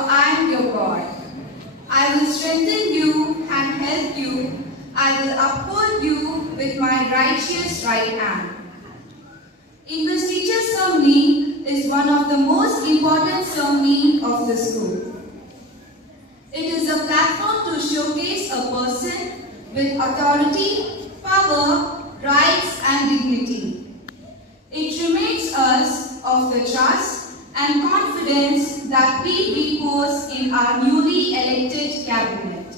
for I am your God. I will strengthen you and help you. I will uphold you with my righteous right hand. English Teacher Ceremony is one of the most important ceremonies of the school. It is a platform to showcase a person with authority, power, rights and dignity. It reminds us of the trust and confidence that we repose in our newly elected cabinet.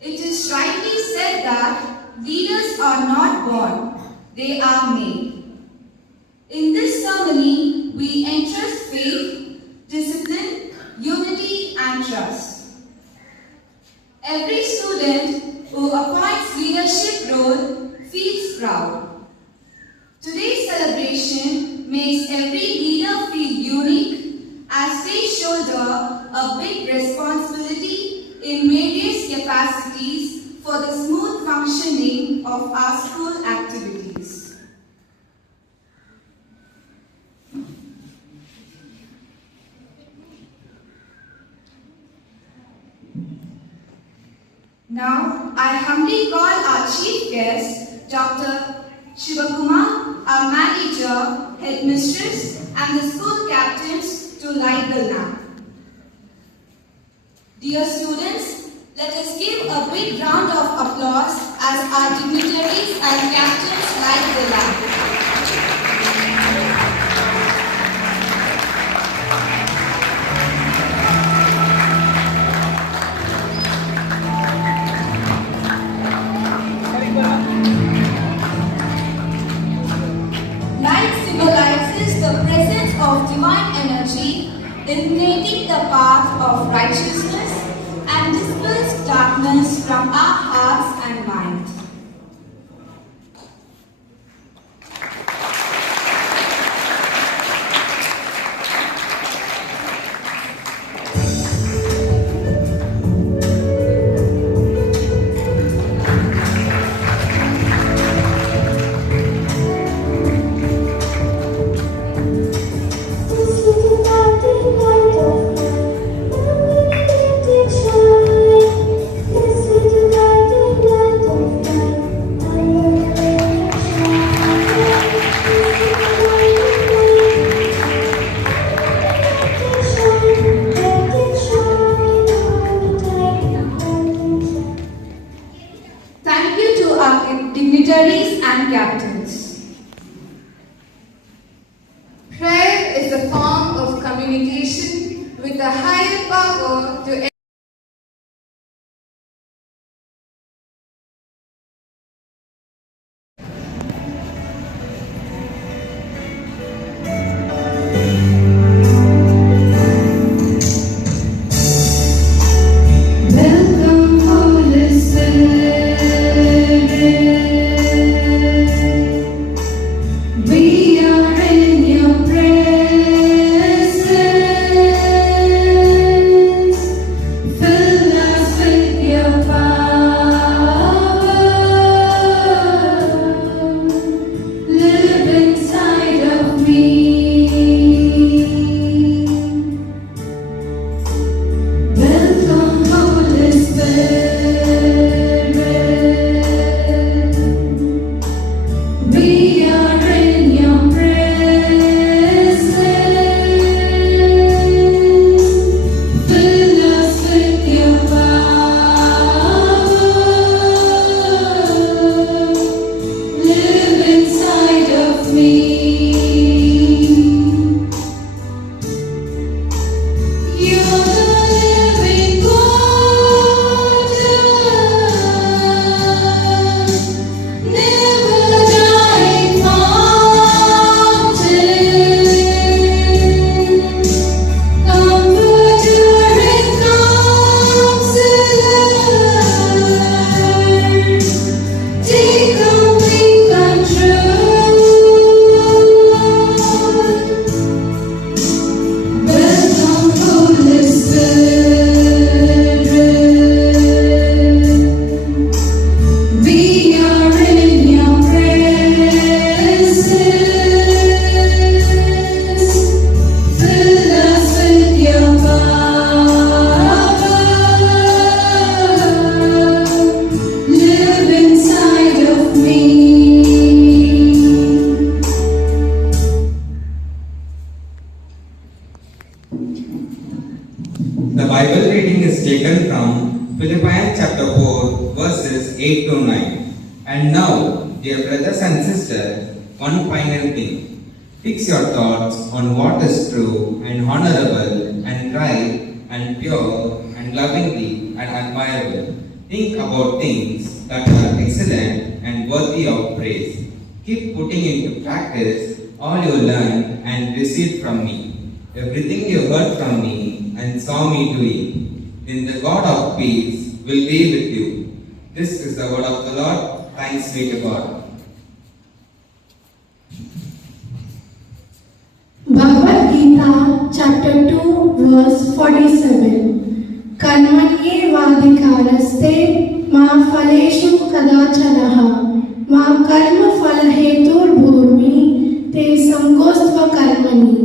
It is rightly said that leaders are not born, they are made. In this ceremony, we entrust faith, discipline, unity and trust. Every student who appoints leadership role feels proud. Today's celebration makes every leader feel unique as they shoulder a big responsibility in various capacities for the smooth functioning of our school activities. Now, I humbly call our chief guest, Dr. Shivakumar, our manager, headmistress, and the school captains to light the lamp. Dear students, let us give a big round of applause as our dignitaries and captains light the lamp. Light symbolizes the presence of divine energy, illuminating the path of righteousness and dispels darkness from our hearts and minds. Thank you to our dignitaries and captains. Prayer is a form of communication with a higher power to Welcome, Holy Spirit. We are in your presence. Fill us with your power. Live inside of me. Welcome, Holy Spirit. We are in your presence. Fill us with your power. Live inside of me. You're the living water, never dying fountain, comforter and counselor, take complete control. Welcome, Holy Spirit. The Bible reading is taken from Philippians chapter 4 verses 8 to 9. And now, dear brothers and sisters, one final thing. Fix your thoughts on what is true and honorable and right and pure and lovingly and admirable. Think about things that are excellent and worthy of praise. Keep putting into practice all you learned and received from me. Everything you heard from me and saw me doing. Then the God of peace will be with you. This is the word of the Lord. Thanks be to God. Bhagavad Gita, chapter 2, verse 47. Karmanyevadhikaraste ma phaleshu kadachanaha ma karma phalahetur bhurmi te samgostva karmani.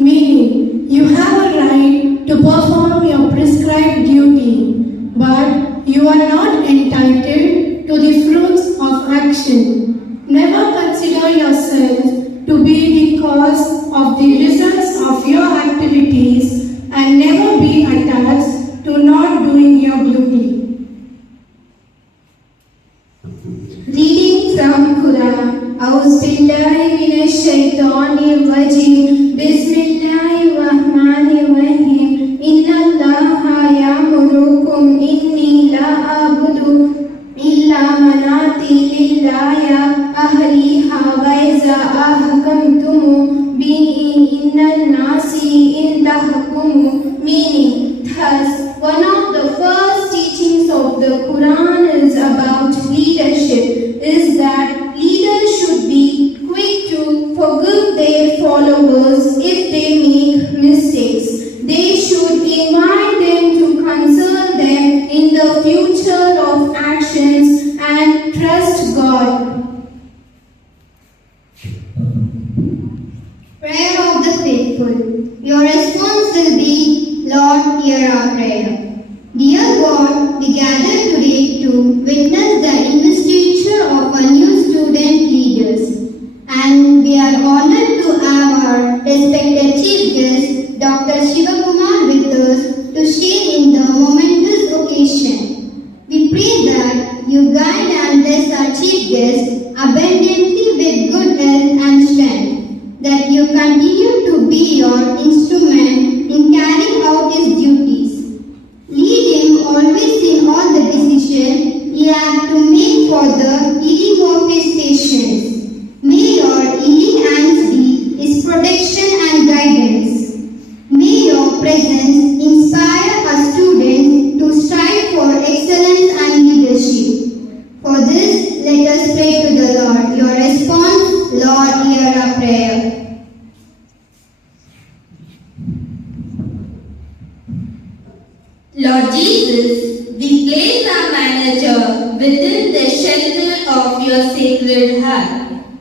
Meaning, you have a right to perform your prescribed duty, but you are not entitled to the fruits of action. Never consider yourself to be the cause of the results of your activities and never be attached to not doing your duty. Reading from Quran. Auzubillahi minash shaitanir rajim. Bismillahir rahmanir rahim. Inna Allaha ya'murukum inni la a'budu illa manati lillahi ahliha wa iza ahkamtum bihi inna nasi indahkum. Meaning, thus, one of the first teachings of the Quran is about leadership is that leaders should be quick to forgive their followers if they make mistakes. They should invite them to consult them in the future of actions and trust God. Prayer of the faithful. Your response will be, Lord, hear our prayer. Dear God, we gather today to witness the investiture of our new student leaders. And we are honored to have our respected chief guest, Dr. Shivakumar, with us to share in the momentous occasion. We pray that you guide and bless our chief guest abundantly with good health and strength, that you continue to be your instrument in carrying out his duties. Lead him always in all the decisions he has to make for the healing of his patients. May your healing hands be his protection and guidance. May your presence inspire our students to strive for excellence and leadership. For this, let us pray to the Lord. Your response, Lord, hear our prayer. Lord Jesus, we place our manager within the shelter of your sacred heart.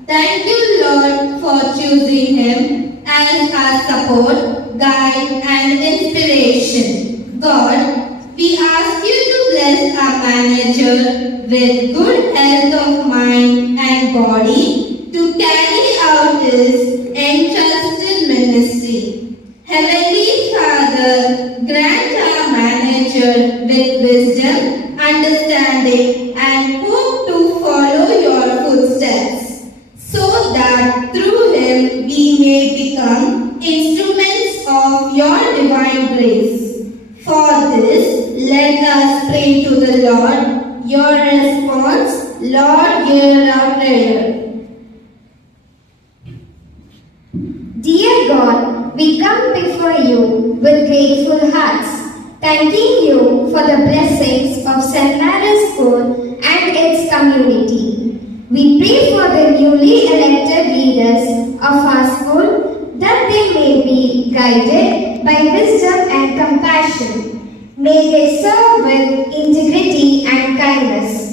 Thank you, Lord, for choosing him as our support, guide, and inspiration. God, we ask you to bless our manager with good health of mind and body to carry out his entrusted ministry. Heavenly Father, grant our manager with wisdom, understanding, and hope to follow your footsteps, so that through him we may become instruments of your divine grace. For this, let us pray to the Lord. Your response, Lord, hear our prayer. Dear God, we come before you with grateful hearts, thanking you for the blessings of St. Mary's School and its community. We pray for the newly elected leaders of our school that they may be guided by wisdom and compassion. May they serve with integrity and kindness.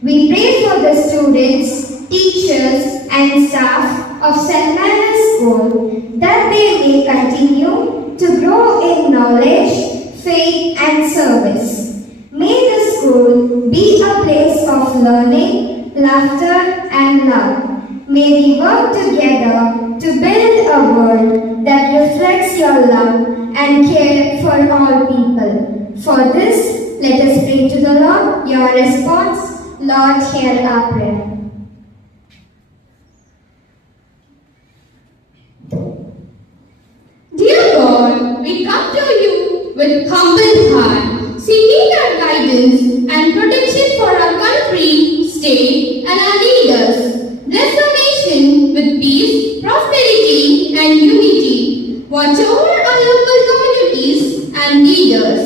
We pray for the students, teachers, and staff of St. Mary's School that they may continue to grow in knowledge, faith, and service. May the school be a place of learning, laughter, and love. May we work together to build a world that reflects your love and care for all people. For this, let us pray to the Lord. Your response, Lord, hear our prayer. Dear God, we come to you with humble heart, seeking your guidance and protection for our country, state, and our leaders. Bless our nation with peace, prosperity, and unity. Watch over our local communities and leaders.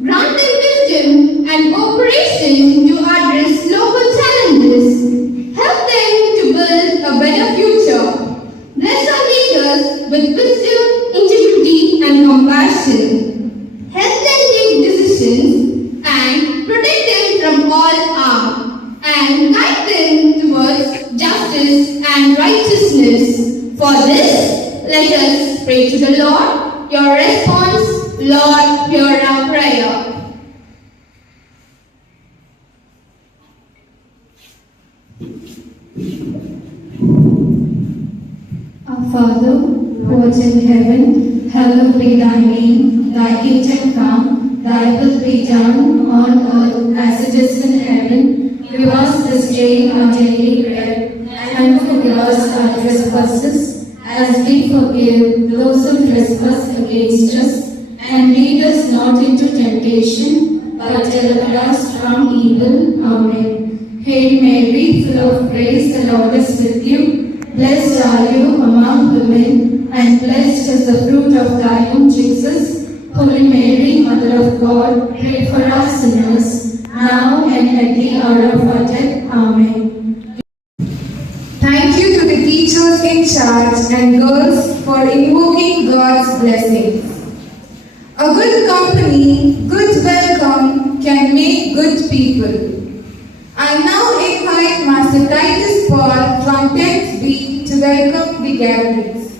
Grant them wisdom and cooperation to address local challenges. Help them to build a better future. Bless our leaders with wisdom, integrity, and compassion. Help them take decisions and protect them from all harm, and guide them towards justice and righteousness. For this, let us pray to the Lord. Your response, Lord, hear our prayer. Our Father, who art in heaven, hallowed be thy name. Thy kingdom come, thy will be done on earth as it is in heaven. Give us this day our daily bread, and forgive us our trespasses, as we forgive those who trespass against us. And lead us not into temptation, but deliver us from evil. Amen. Hail Mary, full of grace, the Lord is with you. Blessed are you among women, and blessed is the fruit of thy womb, Jesus. Holy Mary, Mother of God, pray for us sinners, now and at the hour of our death. Amen. Thank you to the teachers in charge and girls for invoking God's blessings. A good company, good welcome can make good people. I now invite Master Titus Paul from 10th B to welcome the gatherings.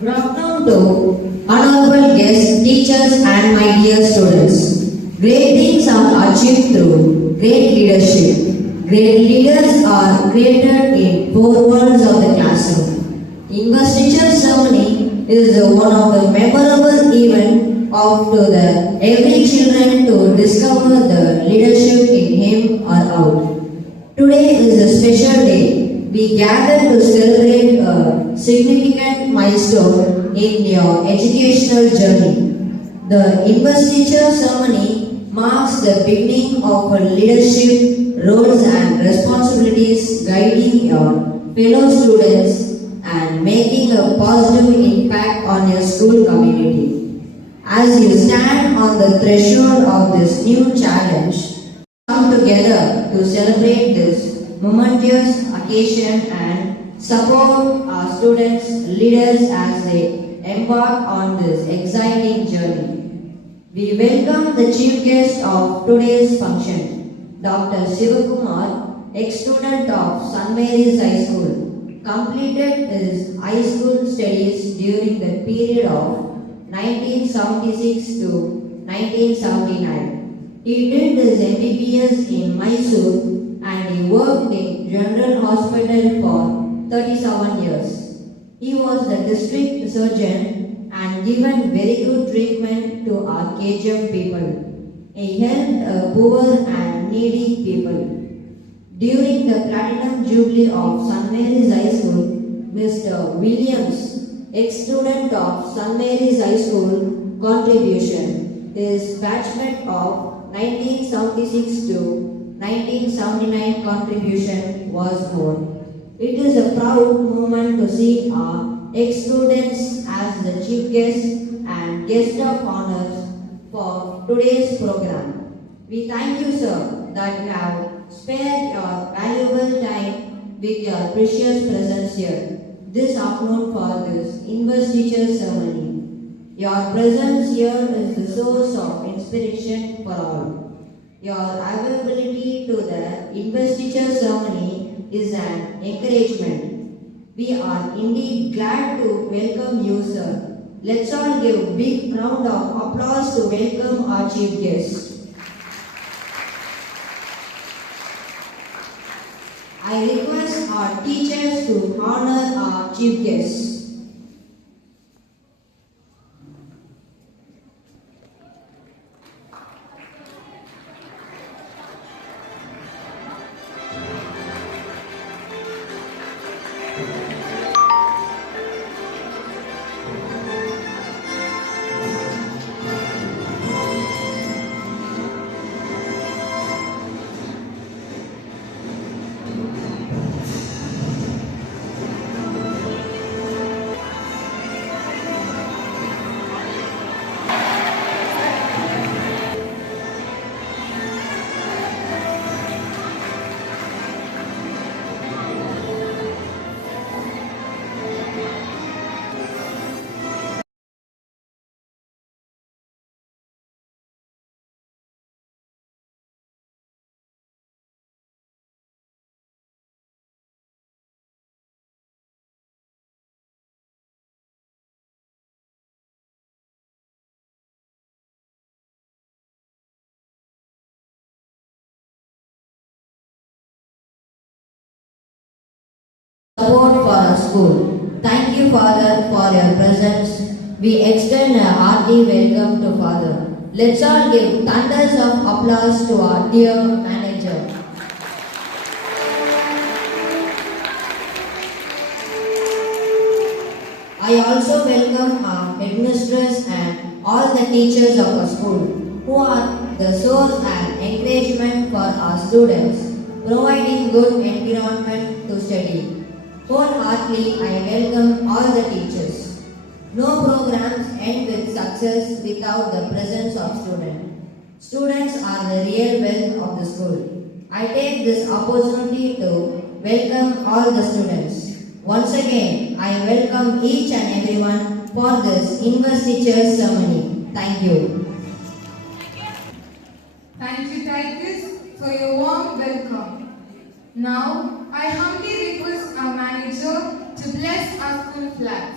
Good afternoon to honorable guests, teachers and my dear students. Great things are achieved through great leadership. Great leaders are created in four walls of the classroom. Investiture ceremony is one of the memorable events of to the every children to discover the leadership in him or out. Today is a special day. We gather to celebrate a significant milestone in your educational journey. The investiture ceremony marks the beginning of a leadership roles and responsibilities guiding your fellow students and making a positive impact on your school community. As you stand on the threshold of this new challenge, come together to celebrate this momentous occasion and support our students, leaders as they embark on this exciting journey. We welcome the chief guest of today's function, Dr. Sivakumar, ex-student of St. Mary's High School, completed his high school studies during the period of 1976 to 1979. He did his MBBS in Mysore and he worked in General Hospital for 37 years. He was the district surgeon and given very good treatment to our KGF people. He helped poor and needy people. During the Platinum Jubilee of St. Mary's High School, Mr. Williams, ex-student of St. Mary's High School, contribution. His batchmate of 1976 to 1979 contribution was more. It is a proud moment to see our ex-students as the chief guest and guest of honors for today's program. We thank you, sir, that you have spared your valuable time with your precious presence here this afternoon for this investiture ceremony. Your presence here is the source of inspiration for all. Your availability to the investiture ceremony is an encouragement. We are indeed glad to welcome you, sir. Let's all give a big round of applause to welcome our chief guest. I request our teachers to honor our chief guests. support for our school. Thank you, Father, for your presence. We extend a hearty welcome to Father. Let's all give thunders of applause to our dear manager. I also welcome our headmistress and all the teachers of our school who are the source and encouragement for our students, providing good environment to study. Wholeheartedly, I welcome all the teachers. No programs end with success without the presence of students. Students are the real wealth of the school. I take this opportunity to welcome all the students. Once again, I welcome each and everyone for this investiture ceremony. Thank you. Thank you, Titus, for your warm welcome. Now, I humbly request our manager to bless our school flags.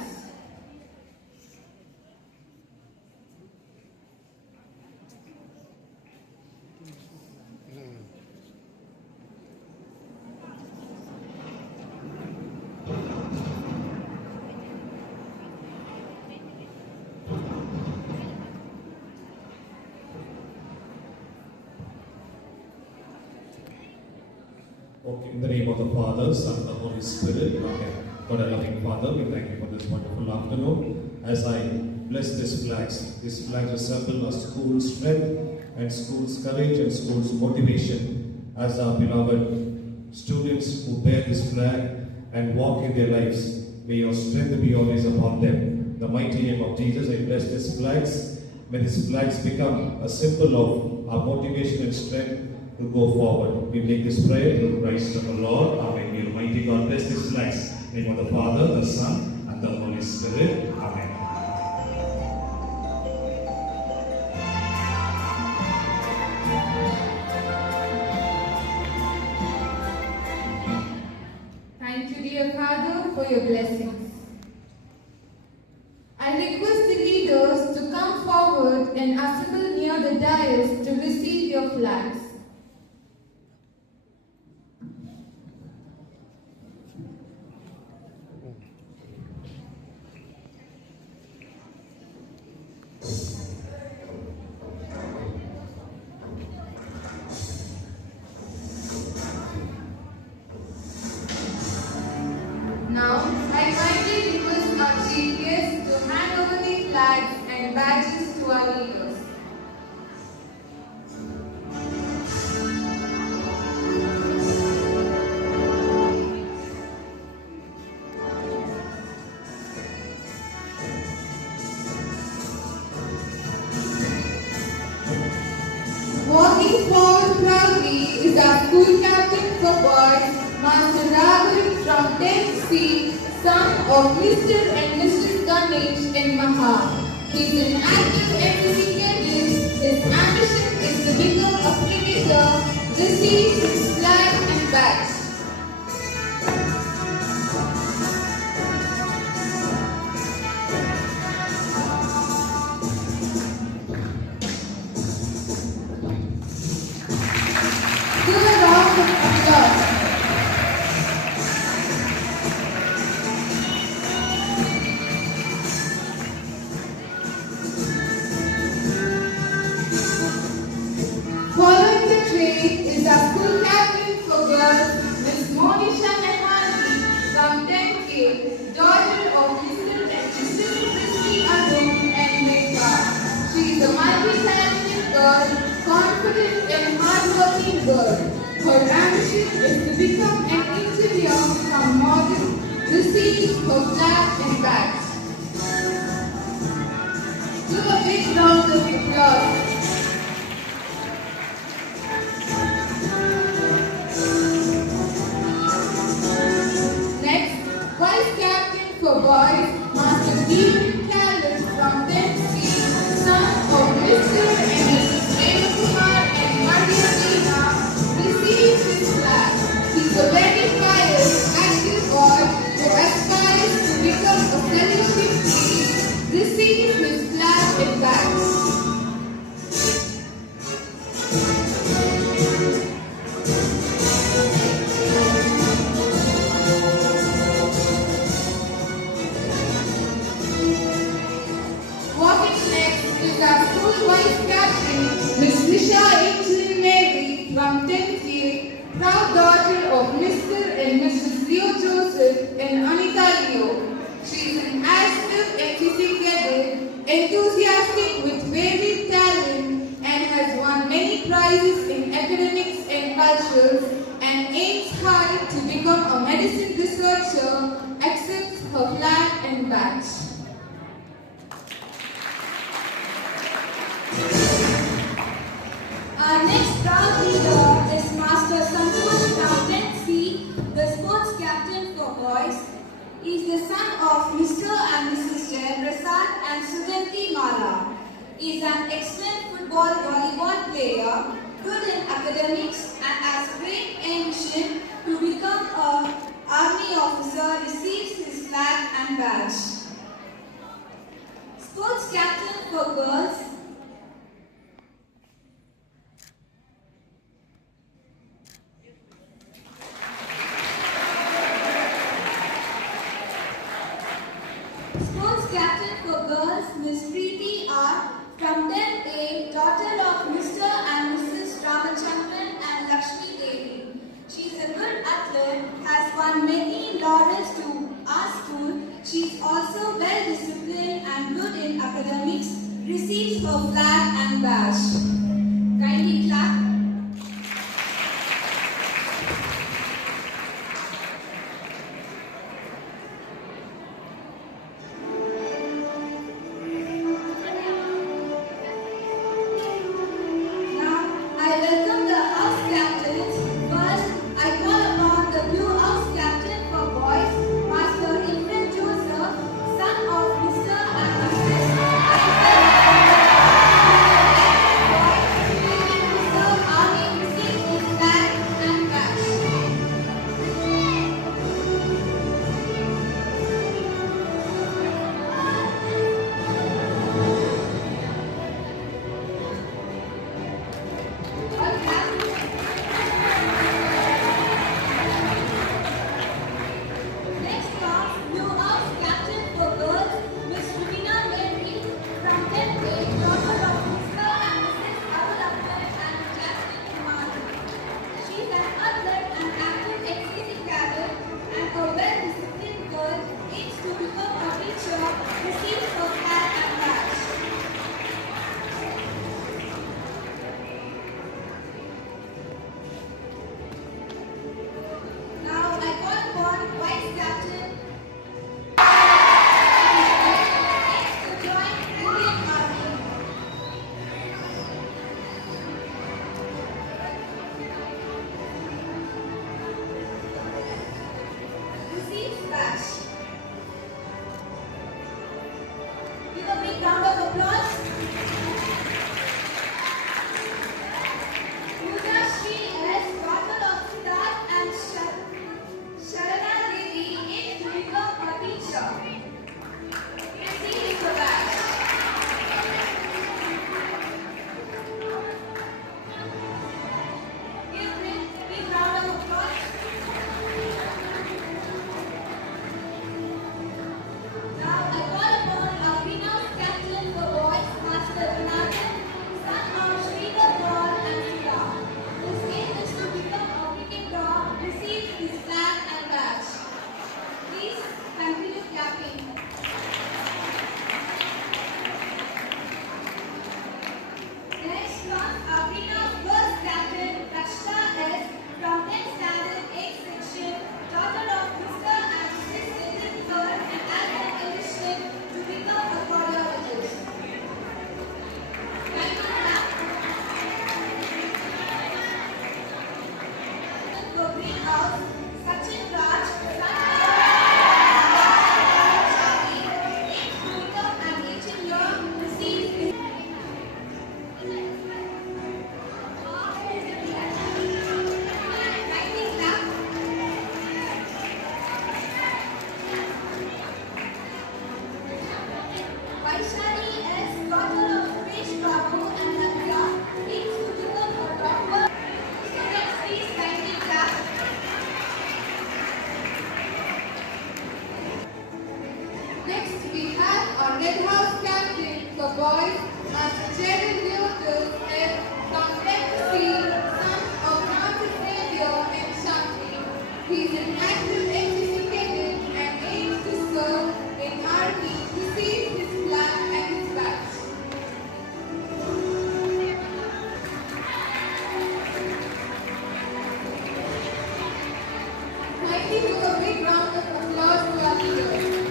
Okay, in the name of the Father, Son, and the Holy Spirit. Amen. God, our loving Father, we thank you for this wonderful afternoon. As I bless these flags resemble our school's strength and school's courage and school's motivation as our beloved students who bear this flag and walk in their lives. May your strength be always upon them. In the mighty name of Jesus, I bless these flags. May these flags become a symbol of our motivation and strength to go forward. We make this prayer through Christ our Lord. Amen. May Almighty God bless these flags. In the name of the Father, the Son, and the Holy Spirit. Amen. Thank you, dear Father, for your blessings. I request the leaders to come forward and assemble near the dais to receive your flags. Now, I kindly request our chief guest to hand over the flags and badges to our leaders. Walking forward proudly is our school captain for boys, Master Rahul from 10th C, son of Mr. and Mrs. Ganesh in Maha. He is an active NCC cadet. His ambition is to become a cricketer, receive his flag and badge. Give a round of applause. Following the train is our school captain for girls, Miss Monisha Nehani from 10K, daughter of Mr. and Mrs. Christy Arun and Megha. She is a multi-talented girl, confident and hardworking girl. Her ambition is to become an engineer from modern, receives her flag and badge. Give a big round of applause. Next, Vice Captain for Boys, Master Stephen Callis from 10th C, son of Mr. and Mrs. Revakumar and Maria Dina, receives his flag. He is a very pious, active boy who aspires to become a fellowship priest, receives his flag and badge. Vice Captain, Miss Nisha Angeline Mary from 10th A, proud daughter of Mr. and Mrs. Leo Joseph and Anita Leo. She is an active NCC cadet, enthusiastic with varied talent, and has won many prizes in academics and cultures, and aims high to become a medicine researcher, accepts her flag and badge. Our next proud leader is Master Santosh from 10th C, the sports captain for boys. He is the son of Mr. and Mrs. Jay Prasad and Suganti Mala. He is an excellent football volleyball player, good in academics, and has great ambition to become an army officer, receives his flag and badge. Sports captain for girls. Sports captain for girls, Miss Preeti R. from 10th A, daughter of Mr. and Mrs. Ramachandran and Lakshmi Devi. She is a good athlete, has won many laurels to our school. She is also well disciplined and good in academics, receives her flag and badge. Kindly clap. Now I call upon our renowned captain Next, we have our Red House captain for boys, Master Gerald Leotis, from Tennessee, son of Francis Xavier and Shanti. He is an active NCC cadet and aims to serve in Army, receive his flag and his badge. Thank you to a big round of applause to our leaders.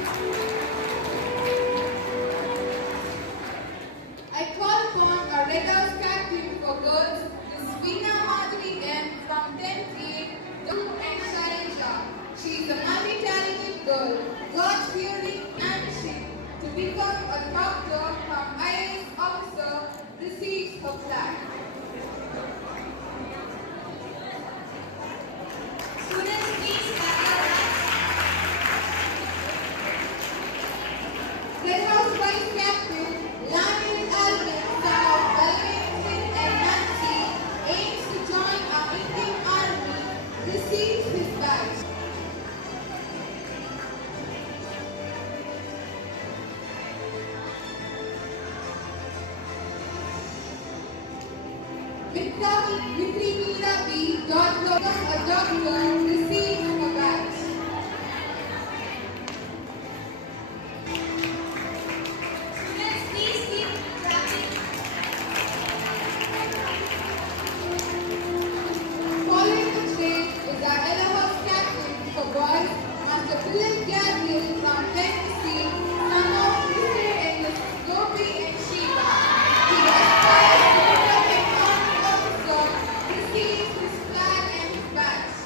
I call upon our Red House captain for girls, Ms. Veena Madhuri M. from 10th grade, and Shailisha. She is a multi-talented girl, God-fearing and she, to become a doctor from IAS officer, receives her flag. Students, please clap your hands. Red House Vice Captain Lionel Alvin, son of Balvin and Nancy, aims to join our Indian Army, receives his badge. Mitrivira B. Doctor, a doctor, receives her badge. Students, please keep clapping. Following the train is our Ella House captain for boys, Master Philip Gabriel from Tennessee, son of Mr. and Mrs. Gopi and Shiva. He aspires to become an army officer, receives his flag and his badge.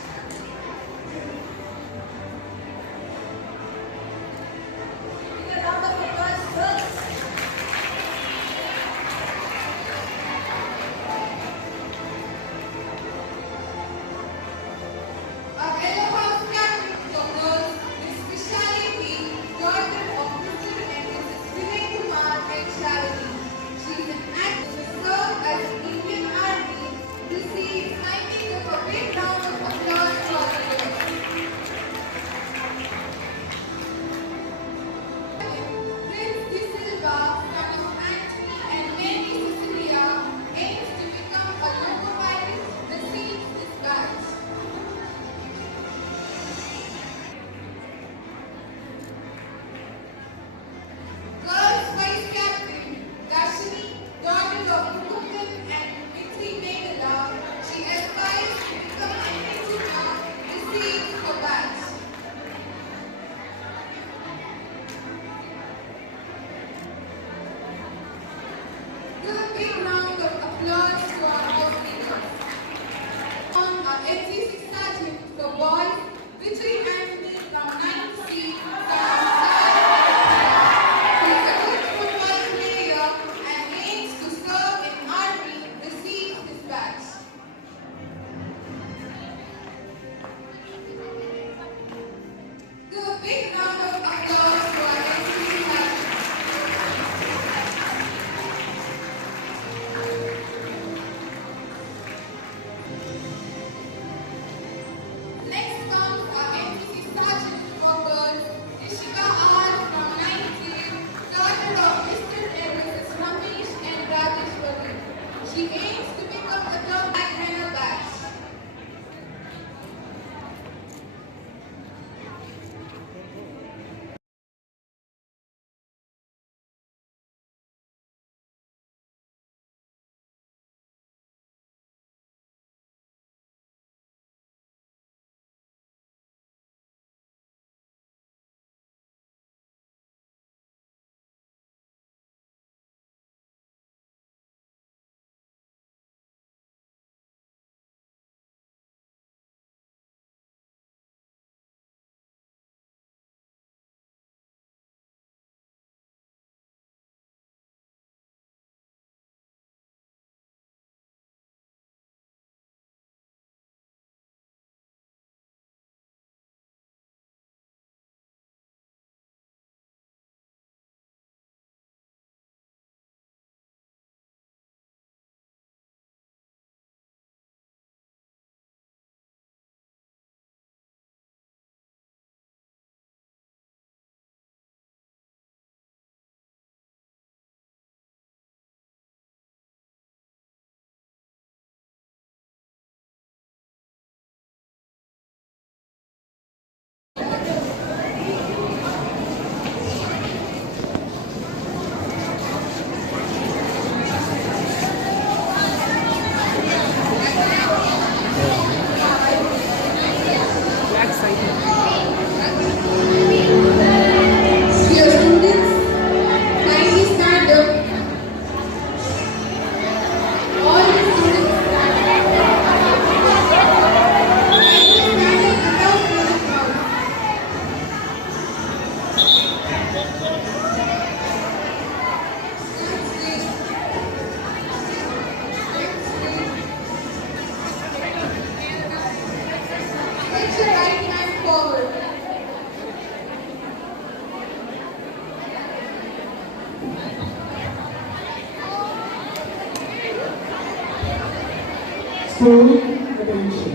attention.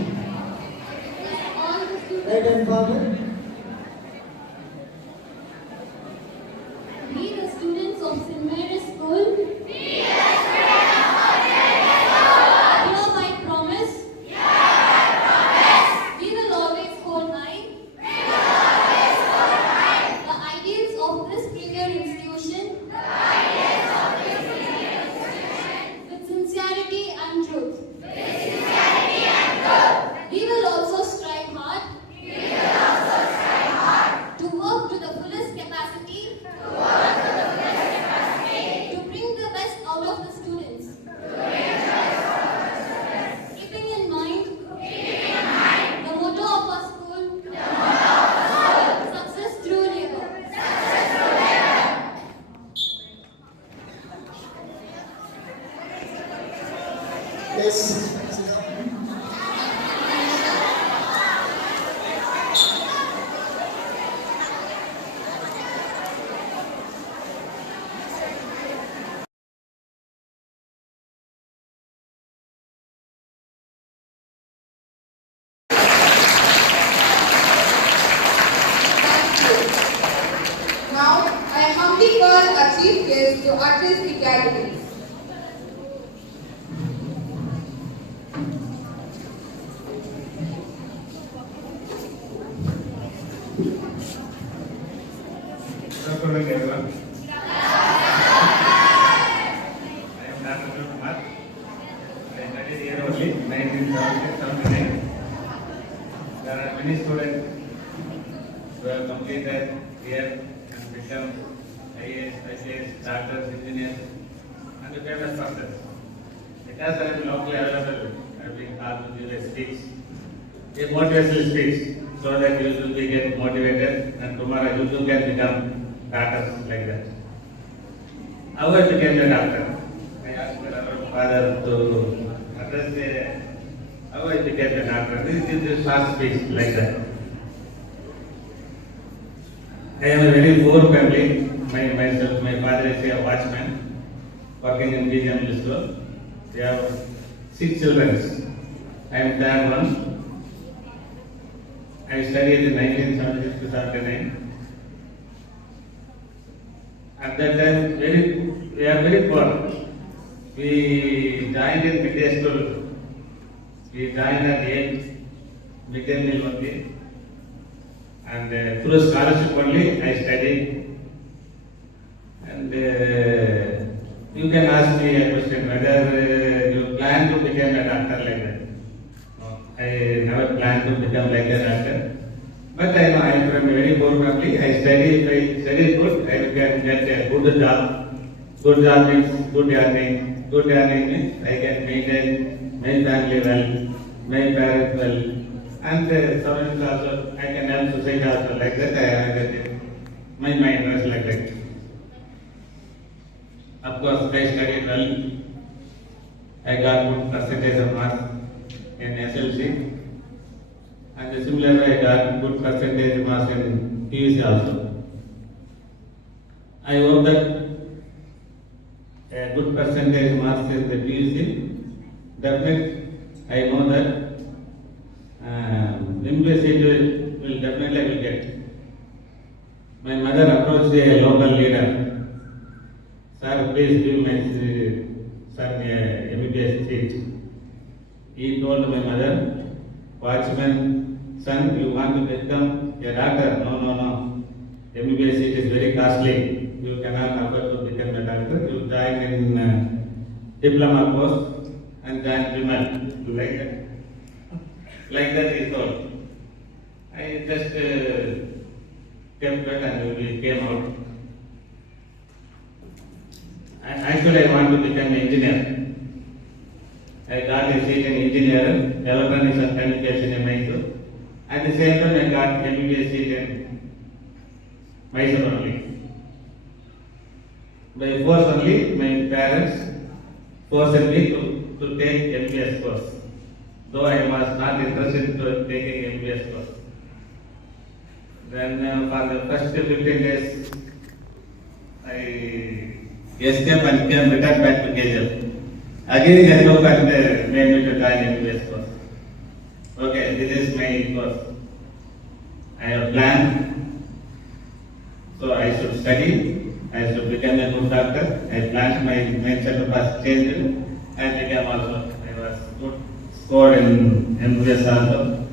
Right hand forward. We, the students of St. Mary's School, hereby promise, we will always hold high the ideals of this premier institution with sincerity and truth. We will also strive hard to work to the fullest capacity to bring the best out of the students. Keeping in mind the motto of our school, success through labor. Yes. Now, I humbly call our chief guest to address the gathering. Good afternoon, everyone. I am Dr. Kumar. I studied here only 1979. There are many students who have completed here and become IAS, ICS, doctors, engineers, and famous persons. Because I am locally available, I have been asked to give a speech, a motivational speech, so that you will be get motivated and tomorrow you too can become doctors like that. How I became a doctor? I asked my father to address how I became a doctor. This is the short speech like that. I am a very poor family. My father is a watchman working in BGM store. We have 6 children. I am third one. I studied in 1976 to 79. At that time, we are very poor. We joined in midday school. We joined at 8, midday meal only. And through scholarship only, I studied. And you can ask me a question whether you plan to become a doctor like that. No, I never planned to become like a doctor. But I know I am from a very poor family. I study, if I study good, I can get a good job. Good job means good earning. Good earning means I can maintain my family well, my parents well, and surroundings also. I can help society also like that. I have my mind was like that. Of course, I studied well. I got good percentage of marks in SLC. And similarly, I got good percentage marks in PUC also. I hope that a good percentage marks in the PUC, definitely I know that MBA seat will definitely I will get. My mother approached a local leader. Sir, please give my son a MBBS seat. He told my mother, watchman, son, you want to become a doctor? No. MBBS seat is very costly. You cannot afford to become a doctor. You join in diploma course and join BMAT. Like that. Like that he told. I just kept it and we came out. Actually, I want to become an engineer. I got a seat in engineer, electronics and communication in Mysore. At the same time, I got MBBS seat in Mysore only. By force only, my parents forced me to take MBBS course. Though I was not interested in taking MBBS course. Then for the first 15 days, I escaped and came returned back to KJL. Again, I go back and made me to join MBBS course. Okay, this is my course. I have planned, so I should study, I should become a good doctor. I planned my mindset was changed and became also, I was good score in MBS also.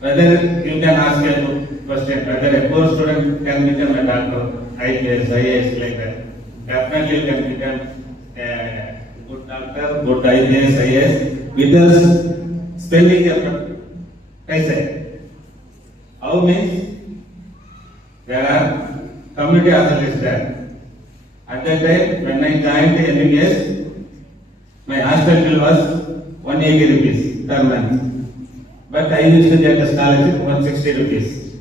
Whether you can ask a good question, whether a poor student can become a doctor, IPS, IAS like that. Definitely you can become a good doctor, good IPS, IAS without spending a paisa. How means there are community hostels there. At that time when I joined the MBS, my hostel bill was 180 rupees per month. But I used to get a scholarship 160 rupees.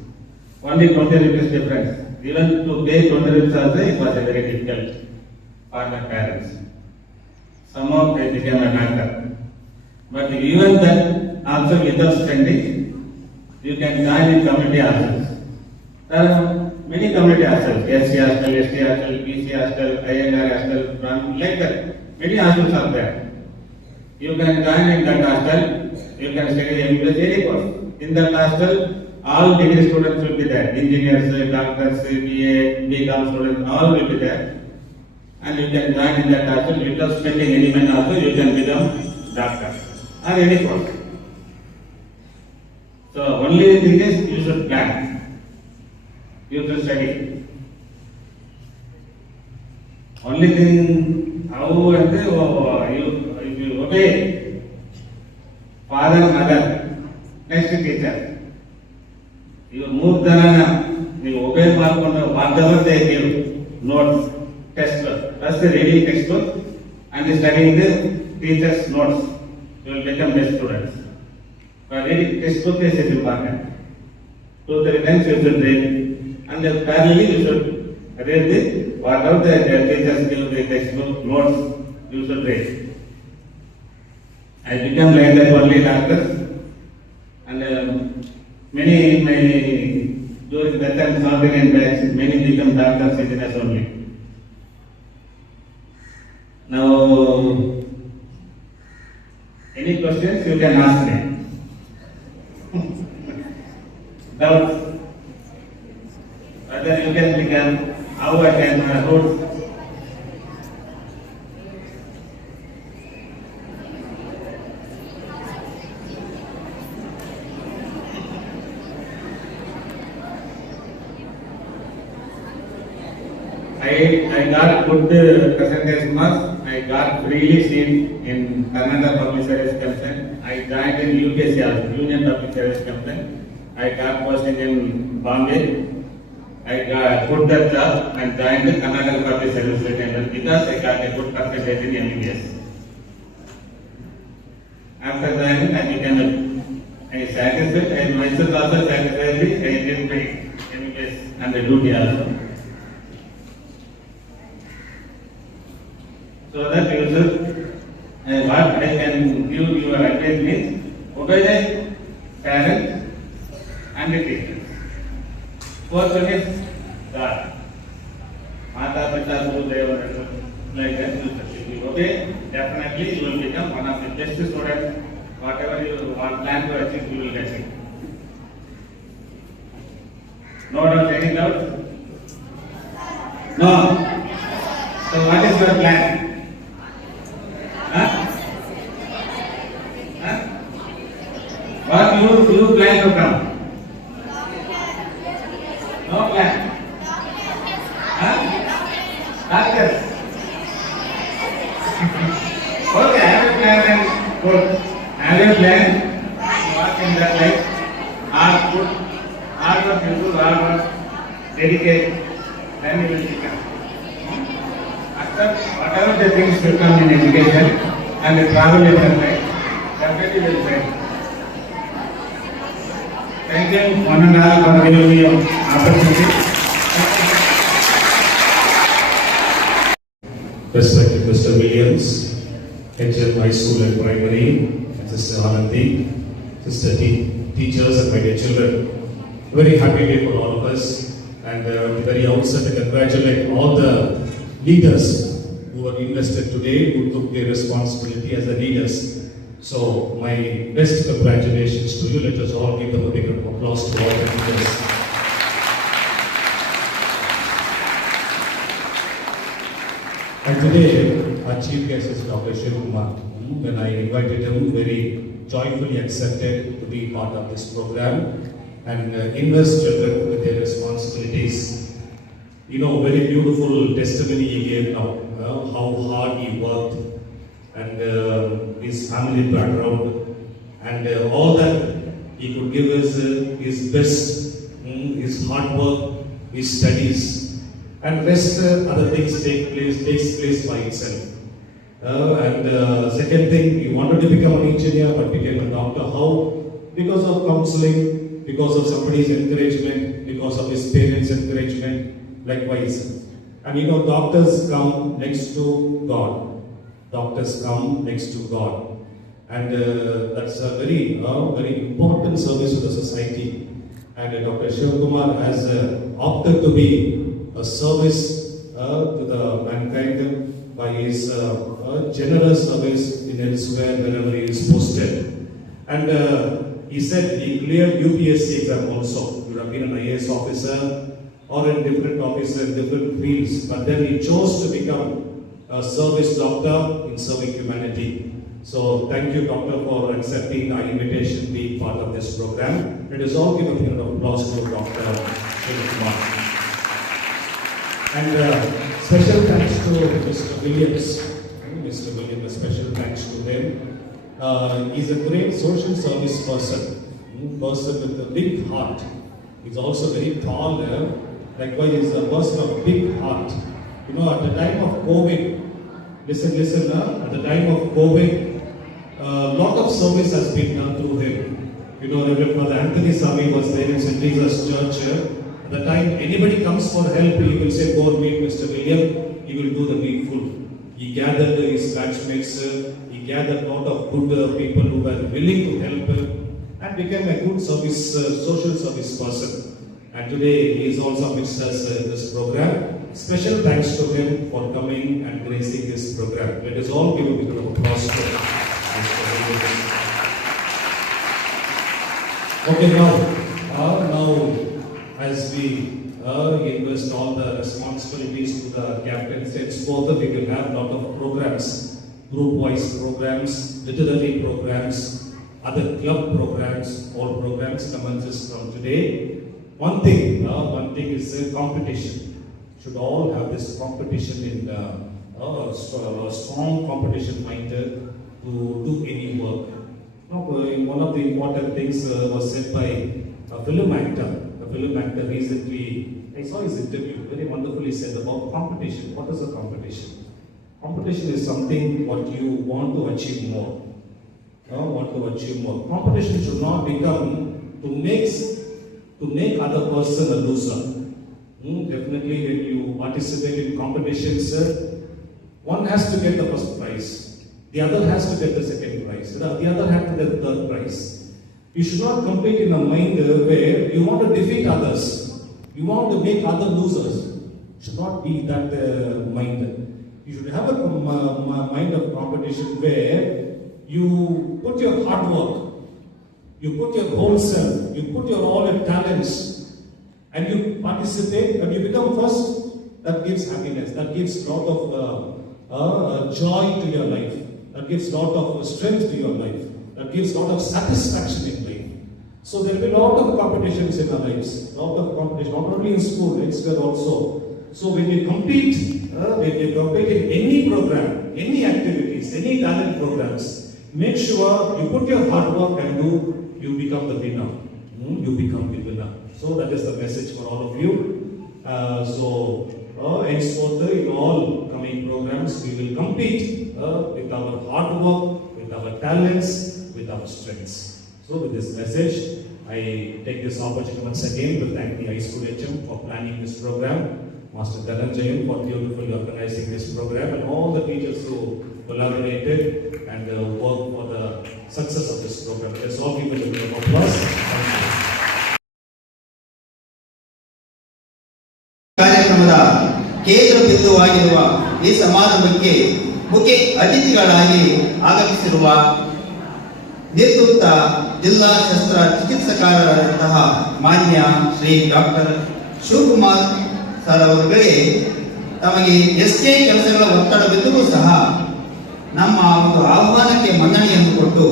Only 20 rupees difference. Even to pay 20 rupees also, it was a very difficult for my parents. Somehow I became a doctor. But even that, also without spending, you can join in community hostels. There are many community hostels, SC hostel, ST hostel, PC hostel, INR hostel, like that. Many hostels are there. You can join in that hostel. You can study any course. In that hostel, all degree students will be there. Engineers, doctors, BA, BCom students, all will be there. And you can join in that hostel without spending any money also, you can become doctor or any course. So only thing is you should plan. You should study. Only thing how and if you obey father, mother, next teacher. You move dhanana, you obey whatever they give, notes, textbook. That's the reading textbook and studying the teacher's notes. You will become best students. But reading textbook is important. 2-3 times you should read. And parallelly you should read the whatever the teachers give the textbook notes, you should read. I became like that only doctor, and many during that time Southern and batch, many become doctors engineers only. Now, any questions you can ask me. Doubts? Whether you can become, how I can root. I got good percentage marks. I got freely seat in Karnataka Public Service Commission. I joined in UPSC, Union Public Service Commission. I got posting in Bombay. I got put that job and joined the Karnataka Public Service Commission because I got a good percentage in MBBS. After joining, I became satisfied. I myself also satisfied. I did my MBBS and the duty also. So that you should, what I can give your advice means, obey the parents and the teachers. Fourth one is God. Mata, Pita, Guru, Deva, like that. If you obey, definitely you will become one of the best students. Whatever you want plan to achieve, you will get it. No doubt, any doubt? No. So what is your plan? What you plan to come? No plan. Doctors. Okay, have a plan and good. Have a plan. Work in that life. Hard good. Hard work you do, hard work. Dedicate. Then you will become. Accept whatever the things will come in education and the travel in that life. Definitely will fail. Thank you, one and all, for giving me an opportunity. Respected Mr. Williams, HM High School and Primary, Sister Anandi, Sister teachers and my dear children. Very happy day for all of us, and at the very outset I congratulate all the leaders who are invested today, who took their responsibility as the leaders So my best congratulations to you. Let us all give them a big round of applause to all the teachers. And today, our chief guest is Dr. Shiv Kumar. When I invited him, very joyfully accepted to be part of this program and invest children with their responsibilities. You know, very beautiful testimony he gave now, how hard he worked and his family background and all that he could give his best, his hard work, his studies, and rest other things takes place by itself. Second thing, he wanted to become an engineer but became a doctor. How? Because of counseling, because of somebody's encouragement, because of his parents' encouragement, likewise. And you know, doctors come next to God. Doctors come next to God. And that's a very important service to the society. And Dr. Shiv Kumar has opted to be a service to the mankind by his generous service in elsewhere wherever he is posted. And he said he cleared UPSC exam also. He would have been an IAS officer or in different offices in different fields. But then he chose to become a service doctor in serving humanity. So thank you, Doctor, for accepting our invitation to be part of this program. Let us all give a round of applause to Dr. Shiv Kumar. And special thanks to Mr. Williams. Mr. Williams, special thanks to him. He's a great social service person with a big heart. He's also very tall. Likewise, he's a person of big heart. You know, at the time of COVID, listen, at the time of COVID, a lot of service has been done through him. You know, Reverend Father Anthony Sami was there in St. Jesus Church. At the time anybody comes for help, he will say, go and meet Mr. William, he will do the needful. He gathered his batchmates, he gathered a lot of good people who were willing to help and became a good service, social service person. And today he is also amidst us in this program. Special thanks to him for coming and gracing this program. Let us all give a big round of applause to Mr. Williams. Okay, now as we invest all the responsibilities to the captains, henceforth we will have a lot of programs, group-wise programs, literary programs, other club programs, all programs commences from today. One thing is competition. Should all have this competition in a strong competition mind to do any work. One of the important things was said by a film actor. A film actor recently, I saw his interview, very wonderfully said about competition. What is a competition? Competition is something what you want to achieve more. Competition should not become to make other person a loser. Definitely when you participate in competitions, one has to get the first prize, the other has to get the second prize, the other has to get the third prize. You should not compete in a mind where you want to defeat others, you want to make other losers. It should not be that mind. You should have a mind of competition where you put your hard work, you put your whole self, you put your all your talents, and you participate and you become first. That gives happiness, that gives a lot of joy to your life, that gives a lot of strength to your life, that gives a lot of satisfaction in life. So there will be a lot of competitions in our lives, a lot of competition, not only in school, elsewhere also. So when you compete in any program, any activities, any talent programs, make sure you put your hard work and you become the winner. You become the winner. So that is the message for all of you. Henceforth, in all coming programs, we will compete with our hard work, with our talents, with our strengths. So with this message, I take this opportunity once again to thank the high school HM for planning this program, Master Dhananjayan for beautifully organizing this program, and all the teachers who collaborated and worked for the success of this program. Let's all give it a bit of applause. Thank you. ಕಾರ್ಯಕ್ರಮದ ಕೇಂದ್ರ ಬಿಂದುವಾಗಿರುವ ಈ ಸಮಾರಂಭಕ್ಕೆ ಮುಖ್ಯ ಅತಿಥಿಗಳಾಗಿ ಆಗಮಿಸಿರುವ ನಿವೃತ್ತ ಜಿಲ್ಲಾ ಶಸ್ತ್ರ ಚಿಕಿತ್ಸಕರಾದಂತಹ ಮಾನ್ಯ ಶ್ರೀ ಡಾಕ್ಟರ್ ಶಿವಕುಮಾರ್ ಸರ್ ಅವರುಗಳಿಗೆ ತಮಗೆ ಎಷ್ಟೇ ಕೆಲಸಗಳ ಒತ್ತಡವಿದ್ದರೂ ಸಹ ನಮ್ಮ ಒಂದು ಆಹ್ವಾನಕ್ಕೆ ಮನ್ನಣೆಯನ್ನು ಕೊಟ್ಟು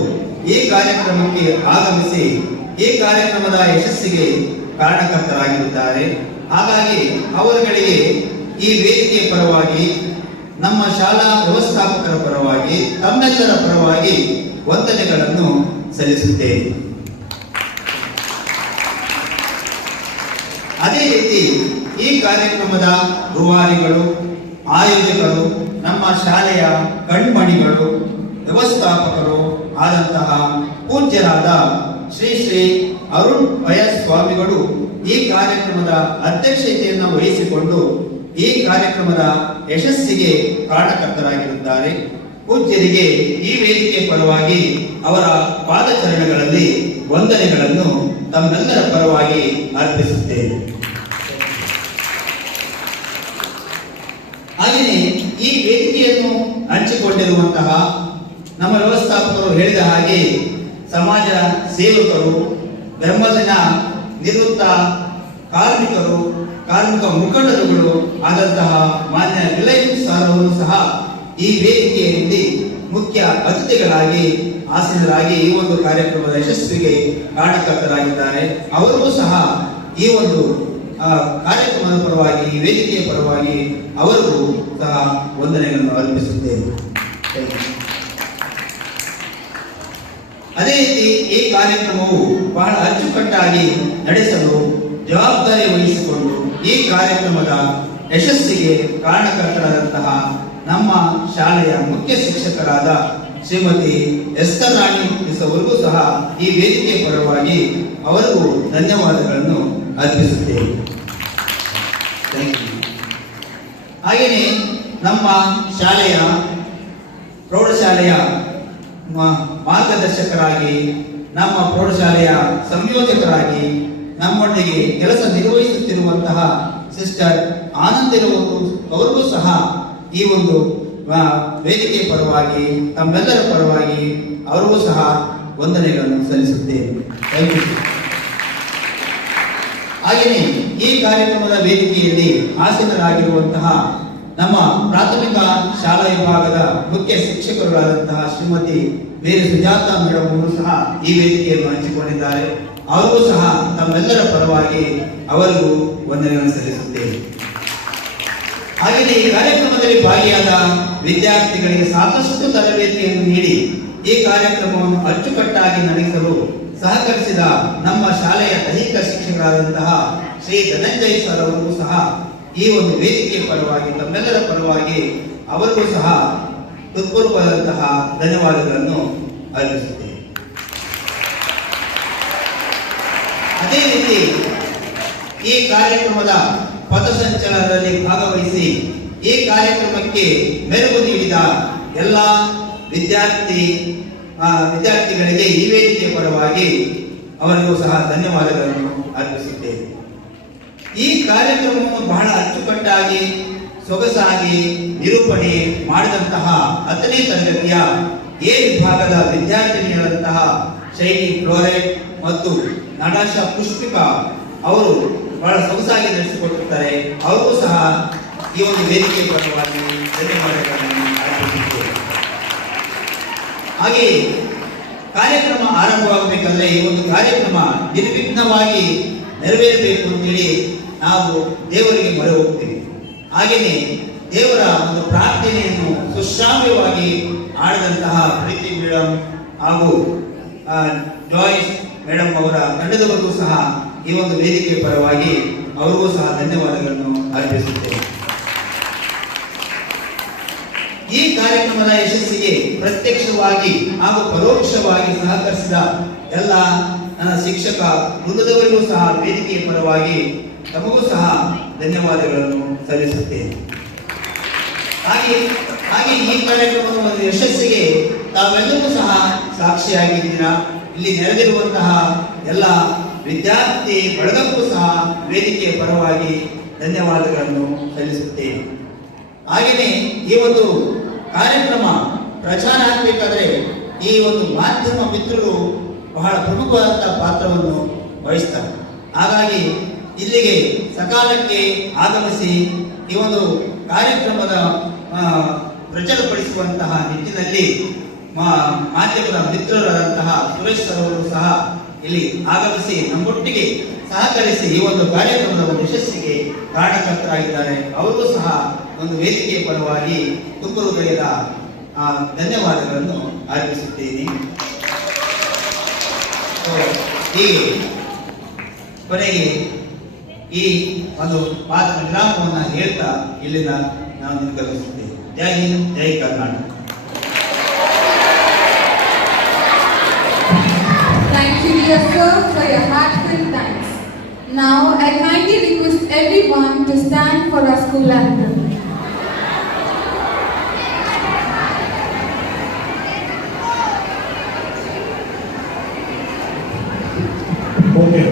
ಈ ಕಾರ್ಯಕ್ರಮಕ್ಕೆ ಆಗಮಿಸಿ ಈ ಕಾರ್ಯಕ್ರಮದ ಯಶಸ್ಸಿಗೆ ಕಾರಣಕರ್ತರಾಗಿರುತ್ತಾರೆ. ಹಾಗಾಗಿ ಅವರುಗಳಿಗೆ ಈ ವೇದಿಕೆಯ ಪರವಾಗಿ, ನಮ್ಮ ಶಾಲಾ ವ್ಯವಸ್ಥಾಪಕರ ಪರವಾಗಿ, ತಮ್ಮೆಲ್ಲರ ಪರವಾಗಿ ವಂದನೆಗಳನ್ನು ಸಲ್ಲಿಸುತ್ತೇನೆ. ಅದೇ ರೀತಿ ಈ ಕಾರ್ಯಕ್ರಮದ ರೂವಾರಿಗಳು, ಆಯೋಜಕರು, ನಮ್ಮ ಶಾಲೆಯ ಕಣ್ಮಣಿಗಳು, ವ್ಯವಸ್ಥಾಪಕರು ಆದಂತಹ ಪೂಜ್ಯರಾದ ಶ್ರೀ ಶ್ರೀ ಅರುಣ್ ವಯಸ್ ಸ್ವಾಮಿಗಳು ಈ ಕಾರ್ಯಕ್ರಮದ ಅಧ್ಯಕ್ಷತೆಯನ್ನು ವಹಿಸಿಕೊಂಡು ಈ ಕಾರ್ಯಕ್ರಮದ ಯಶಸ್ಸಿಗೆ ಕಾರಣಕರ್ತರಾಗಿರುತ್ತಾರೆ. ಪೂಜ್ಯರಿಗೆ ಈ ವೇದಿಕೆ ಪರವಾಗಿ ಅವರ ಪಾದಚರಣಗಳಲ್ಲಿ ವಂದನೆಗಳನ್ನು ತಮ್ಮೆಲ್ಲರ ಪರವಾಗಿ ಅರ್ಪಿಸುತ್ತೇನೆ. ಹಾಗೆಯೇ ಈ ವೇದಿಕೆಯನ್ನು ಹಂಚಿಕೊಂಡಿರುವಂತಹ ನಮ್ಮ ವ್ಯವಸ್ಥಾಪಕರು ಹೇಳಿದ ಹಾಗೆ ಸಮಾಜ ಸೇವಕರು, ಬೆಂಬಲಿನ ನಿವೃತ್ತ ಕಾರ್ಮಿಕರು, ಕಾರ್ಮಿಕ ಮುಖಂಡರುಗಳು ಆದಂತಹ ಮಾನ್ಯ ವಿಲಯ್ ಸರ್ ಅವರು ಸಹ ಈ ವೇದಿಕೆಯಲ್ಲಿ ಮುಖ್ಯ ಅತಿಥಿಗಳಾಗಿ ಆಸೀನರಾಗಿ ಈ ಒಂದು ಕಾರ್ಯಕ್ರಮದ ಯಶಸ್ವಿಗೆ ಕಾರಣಕರ್ತರಾಗಿದ್ದಾರೆ. ಅವರಿಗೂ ಸಹ ಈ ಒಂದು ಕಾರ್ಯಕ್ರಮದ ಪರವಾಗಿ, ಈ ವೇದಿಕೆಯ ಪರವಾಗಿ ಅವರಿಗೂ ಸಹ ವಂದನೆಗಳನ್ನು ಅರ್ಪಿಸುತ್ತೇನೆ. ಅದೇ ರೀತಿ ಈ ಕಾರ್ಯಕ್ರಮವು ಬಹಳ ಅಚ್ಚುಕಟ್ಟಾಗಿ ನಡೆಸಲು ಜವಾಬ್ದಾರಿ ವಹಿಸಿಕೊಂಡು ಈ ಕಾರ್ಯಕ್ರಮದ ಯಶಸ್ಸಿಗೆ ಕಾರಣಕರ್ತರಾದಂತಹ ನಮ್ಮ ಶಾಲೆಯ ಮುಖ್ಯ ಶಿಕ್ಷಕರಾದ ಶ್ರೀಮತಿ ಎಸ್ತರ್ ರಾಣಿ ಅವರಿಗೂ ಸಹ ಈ ವೇದಿಕೆ ಪರವಾಗಿ ಅವರಿಗೂ ಧನ್ಯವಾದಗಳನ್ನು ಅರ್ಪಿಸುತ್ತೇವೆ. ಹಾಗೆಯೇ ನಮ್ಮ ಶಾಲೆಯ ಪ್ರೌಢಶಾಲೆಯ ಮಾರ್ಗದರ್ಶಕರಾಗಿ, ನಮ್ಮ ಪ್ರೌಢಶಾಲೆಯ ಸಂಯೋಜಕರಾಗಿ ನಮ್ಮೊಂದಿಗೆ ಕೆಲಸ ನಿರ್ವಹಿಸುತ್ತಿರುವಂತಹ ಸಿಸ್ಟರ್ ಆನಂದಿರವರು ಅವರಿಗೂ ಸಹ ಈ ಒಂದು ವೇದಿಕೆ ಪರವಾಗಿ, ತಮ್ಮೆಲ್ಲರ ಪರವಾಗಿ ಅವರಿಗೂ ಸಹ ವಂದನೆಗಳನ್ನು ಸಲ್ಲಿಸುತ್ತೇವೆ. ಹಾಗೆಯೇ ಈ ಕಾರ್ಯಕ್ರಮದ ವೇದಿಕೆಯಲ್ಲಿ ಆಸೀನರಾಗಿರುವಂತಹ ನಮ್ಮ ಪ್ರಾಥಮಿಕ ಶಾಲಾ ವಿಭಾಗದ ಮುಖ್ಯ ಶಿಕ್ಷಕರಾದಂತಹ ಶ್ರೀಮತಿ ಬೇರೆ ಸುಜಾತ ಮೇಡಮ್ ಅವರು ಸಹ ಈ ವೇದಿಕೆಯನ್ನು ಹಂಚಿಕೊಂಡಿದ್ದಾರೆ. ಅವರಿಗೂ ಸಹ ತಮ್ಮೆಲ್ಲರ ಪರವಾಗಿ ಅವರಿಗೂ ವಂದನೆಗಳನ್ನು ಸಲ್ಲಿಸುತ್ತೇವೆ. ಹಾಗೆಯೇ ಈ ಕಾರ್ಯಕ್ರಮದಲ್ಲಿ ಭಾಗಿಯಾದ ವಿದ್ಯಾರ್ಥಿಗಳಿಗೆ ಸಾಕಷ್ಟು ತರಬೇತಿಯನ್ನು ನೀಡಿ ಈ ಕಾರ್ಯಕ್ರಮವನ್ನು ಅಚ್ಚುಕಟ್ಟಾಗಿ ನಡೆಸಲು ಸಹಕರಿಸಿದ ನಮ್ಮ ಶಾಲೆಯ ದೈಹಿಕ ಶಿಕ್ಷಕರಾದಂತಹ ಶ್ರೀ ಧನಂಜಯ್ ಸರ್ ಅವರಿಗೂ ಸಹ ಈ ಒಂದು ವೇದಿಕೆಯ ಪರವಾಗಿ, ತಮ್ಮೆಲ್ಲರ ಪರವಾಗಿ ಅವರಿಗೂ ಸಹ ಹೃತ್ಪೂರ್ವಕವಾದಂತಹ ಧನ್ಯವಾದಗಳನ್ನು ಅರ್ಪಿಸುತ್ತೇವೆ. ಅದೇ ರೀತಿ ಈ ಕಾರ್ಯಕ್ರಮದ ಪಥಸಂಚಲನದಲ್ಲಿ ಭಾಗವಹಿಸಿ ಈ ಕಾರ್ಯಕ್ರಮಕ್ಕೆ ಮೆರುಗು ನೀಡಿದ ಎಲ್ಲ ವಿದ್ಯಾರ್ಥಿಗಳಿಗೆ ಈ ವೇದಿಕೆಯ ಪರವಾಗಿ ಅವರಿಗೂ ಸಹ ಧನ್ಯವಾದಗಳನ್ನು ಅರ್ಪಿಸುತ್ತೇವೆ. ಈ ಕಾರ್ಯಕ್ರಮವನ್ನು ಬಹಳ ಅಚ್ಚುಕಟ್ಟಾಗಿ, ಸೊಗಸಾಗಿ ನಿರೂಪಣೆ ಮಾಡಿದಂತಹ 10ನೇ ತರಗತಿಯ ಎ ವಿಭಾಗದ ವಿದ್ಯಾರ್ಥಿನಿಯಾದಂತಹ ಶೈನಿ ಫ್ಲೋರೈಟ್ ಮತ್ತು ನಟಾಶಾ ಪುಷ್ಪಿಕಾ ಅವರು ಬಹಳ ಸೊಗಸಾಗಿ ನಡೆಸಿಕೊಟ್ಟಿರ್ತಾರೆ. ಅವರಿಗೂ ಸಹ ಈ ಒಂದು ವೇದಿಕೆ ಪರವಾಗಿ ಧನ್ಯವಾದಗಳನ್ನು ಅರ್ಪಿಸುತ್ತೇವೆ. ಹಾಗೆಯೇ ಕಾರ್ಯಕ್ರಮ ಆರಂಭವಾಗಬೇಕಾದ್ರೆ ಈ ಒಂದು ಕಾರ್ಯಕ್ರಮ ನಿರ್ವಿಘ್ನವಾಗಿ ನೆರವೇರಬೇಕು ಅಂತೇಳಿ ನಾವು ದೇವರಿಗೆ ಮೊರೆ ಹೋಗ್ತೀವಿ. ಹಾಗೆಯೇ ದೇವರ ಒಂದು ಪ್ರಾರ್ಥನೆಯನ್ನು ಸುಶ್ರಾವ್ಯವಾಗಿ ಆಡಿದಂತಹ ಪ್ರೀತಿ ಮೇಡಮ್ ಹಾಗೂ ಜಾಯ್ಸ್ ಮೇಡಮ್ ಅವರ ತಂಡದವರಿಗೂ ಸಹ ಈ ಒಂದು ವೇದಿಕೆ ಪರವಾಗಿ ಅವರಿಗೂ ಸಹ ಧನ್ಯವಾದಗಳನ್ನು ಅರ್ಪಿಸುತ್ತೇವೆ. ಈ ಕಾರ್ಯಕ್ರಮದ ಯಶಸ್ಸಿಗೆ ಪ್ರತ್ಯಕ್ಷವಾಗಿ ಹಾಗೂ ಪರೋಕ್ಷವಾಗಿ ಸಹಕರಿಸಿದ ಎಲ್ಲ ನನ್ನ ಶಿಕ್ಷಕ ವೃಂದದವರಿಗೂ ಸಹ ವೇದಿಕೆಯ ಪರವಾಗಿ ತಮಗೂ ಸಹ ಧನ್ಯವಾದಗಳನ್ನು ಸಲ್ಲಿಸುತ್ತೇನೆ. ಹಾಗೆ ಈ ಕಾರ್ಯಕ್ರಮದ ಒಂದು ಯಶಸ್ಸಿಗೆ ತಾವೆಲ್ಲರೂ ಸಹ ಸಾಕ್ಷಿಯಾಗಿದ್ದೀರಾ. ಇಲ್ಲಿ ನೆರೆದಿರುವಂತಹ ಎಲ್ಲ ವಿದ್ಯಾರ್ಥಿ ಬಳಗಕ್ಕೂ ಸಹ ವೇದಿಕೆಯ ಪರವಾಗಿ ಧನ್ಯವಾದಗಳನ್ನು ಸಲ್ಲಿಸುತ್ತೇನೆ. ಹಾಗೆಯೇ ಈ ಒಂದು ಕಾರ್ಯಕ್ರಮ ಪ್ರಚಾರ ಆಗಬೇಕಾದ್ರೆ ಈ ಒಂದು ಮಾಧ್ಯಮ ಮಿತ್ರರು ಬಹಳ ಪ್ರಮುಖವಾದಂತಹ ಪಾತ್ರವನ್ನು ವಹಿಸ್ತಾರೆ. ಹಾಗಾಗಿ ಇಲ್ಲಿಗೆ ಸಕಾಲಕ್ಕೆ ಆಗಮಿಸಿ ಈ ಒಂದು ಕಾರ್ಯಕ್ರಮದ ಪ್ರಚಾರಪಡಿಸುವಂತಹ ನಿಟ್ಟಿನಲ್ಲಿ ಮಾಧ್ಯಮದ ಮಿತ್ರರಾದಂತಹ ಸುರೇಶ್ ಸರ್ ಅವರು ಸಹ ಇಲ್ಲಿ ಆಗಮಿಸಿ ನಮ್ಮೊಟ್ಟಿಗೆ ಸಹಕರಿಸಿ ಈ ಒಂದು ಕಾರ್ಯಕ್ರಮದ ಒಂದು ಯಶಸ್ಸಿಗೆ ಕಾರಣಕರ್ತರಾಗಿದ್ದಾರೆ. ಅವರಿಗೂ ಸಹ ಒಂದು ವೇದಿಕೆಯ ಪರವಾಗಿ ತುಂಬ ಹೃದಯದ ಧನ್ಯವಾದಗಳನ್ನು ಅರ್ಪಿಸುತ್ತೇನೆ. ಹೀಗೆ ಕೊನೆಗೆ ಈ ಒಂದು ಮಾತಿನ ವಿರಾಮವನ್ನು ಹೇಳ್ತಾ ಇಲ್ಲಿಂದ ನಾವು ನಿರ್ಗಮಿಸುತ್ತೇವೆ. ಜೈ ಹಿಂದ್, ಜೈ Karnataka. Thank you, dear sir, for your heartfelt thanks. Now, I kindly request everyone to stand for our school anthem. Okay.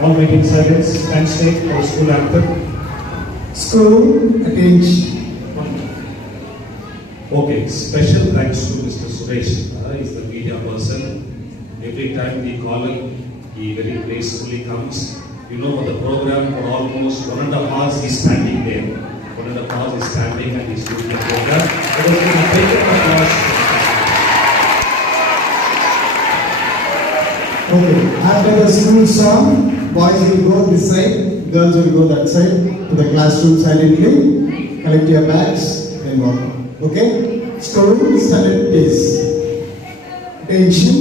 All making silence and take for school anthem. School, attention. Okay, special thanks to Mr. Suresh. He is the media person. Every time we call him, he very gracefully comes. You know, the program for almost 1.5 hours he's standing there. 1.5 hours he's standing and he's doing the program. It was a big applause. Okay, after the school song, boys will go this side, girls will go that side to the classroom silently. Collect your bags and walk. Okay? School started please. Attention.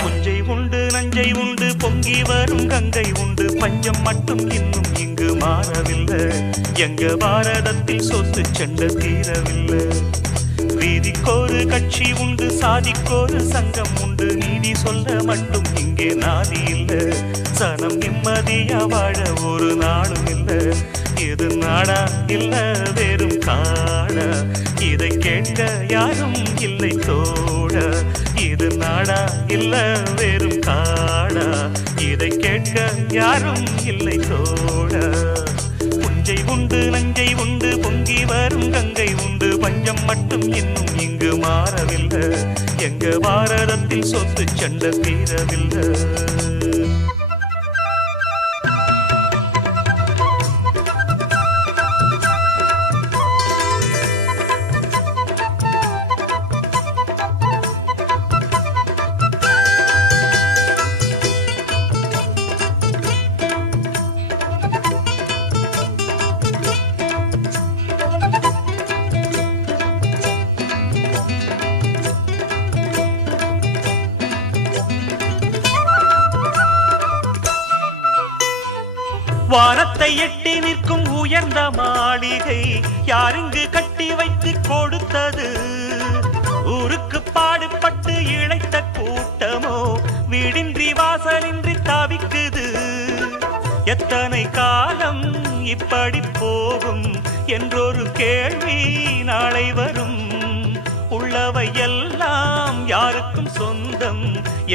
புஞ்சை உண்டு நஞ்சை உண்டு பொங்கி வரும் கங்கை உண்டு பஞ்சம் மட்டும் இன்னும் இங்கு மாறவில்லை எங்க பாரதத்தில் சொத்து சண்டை தீரவில்லை வீதிக்கொரு கட்சி உண்டு, சாதிக்கொரு சங்கம் உண்டு, நீதி சொல்ல மட்டும் இங்கே நாதி இல்ல. சனம் நிம்மதியா வாழ ஒரு நாளும் இல்ல. இது நாடா இல்ல வெறும் காடா, இதை கேட்க யாரும் இல்லை தோட. இது நாடா இல்ல வெறும் காடா, இதை கேட்க யாரும் இல்லை தோட. புஞ்சை உண்டு நஞ்சை உண்டு, பொங்கி வரும் கங்கை உண்டு, பஞ்சம் மட்டும் இன்னும் இங்கு மாறவில்லை. எங்க பாரதத்தில் சொத்து சண்டை தீரவில்லை. வானத்தை எட்டி நிற்கும் உயர்ந்த மாளிகை யாருங்கு கட்டி வைத்து கொடுத்தது? ஊருக்கு பாடுபட்டு இழைத்த கூட்டமோ வீடின்றி வாசலின்றி தவிக்குது. எத்தனை காலம் இப்படி போகும் என்றொரு கேள்வி நாளை வரும். உள்ளவை எல்லாம் யாருக்கும் சொந்தம்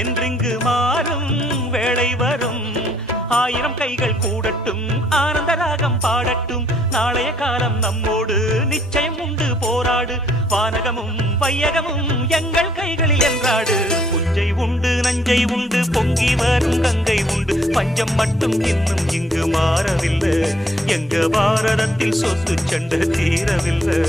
என்றிங்கு மாறும் வேளை வரும். ஆயிரம் கைகள் கூடட்டும், ஆனந்த ராகம் பாடட்டும், நாளைய காலம் நம்மோடு நிச்சயம் உண்டு போராடு. வானகமும் வையகமும் எங்கள் கைகளில் என்றாடு. புஞ்சை உண்டு நஞ்சை உண்டு, பொங்கி வரும் கங்கை உண்டு, பஞ்சம் மட்டும் இன்னும் இங்கு மாறவில்லை. எங்க பாரதத்தில் சொத்து சண்டை தீரவில்லை.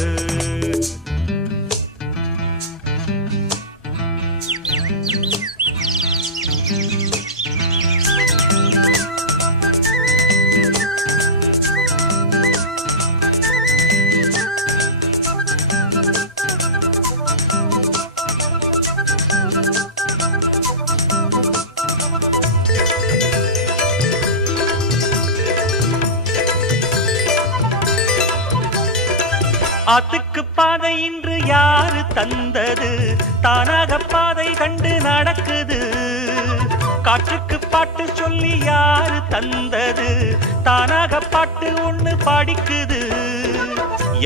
ஆத்துக்கு பாதை இன்று யாரு தந்தது? தானாக பாதை கண்டு நடக்குது. காற்றுக்கு பாட்டு சொல்லி யாரு தந்தது? தானாக பாட்டு ஒண்ணு படிக்குது.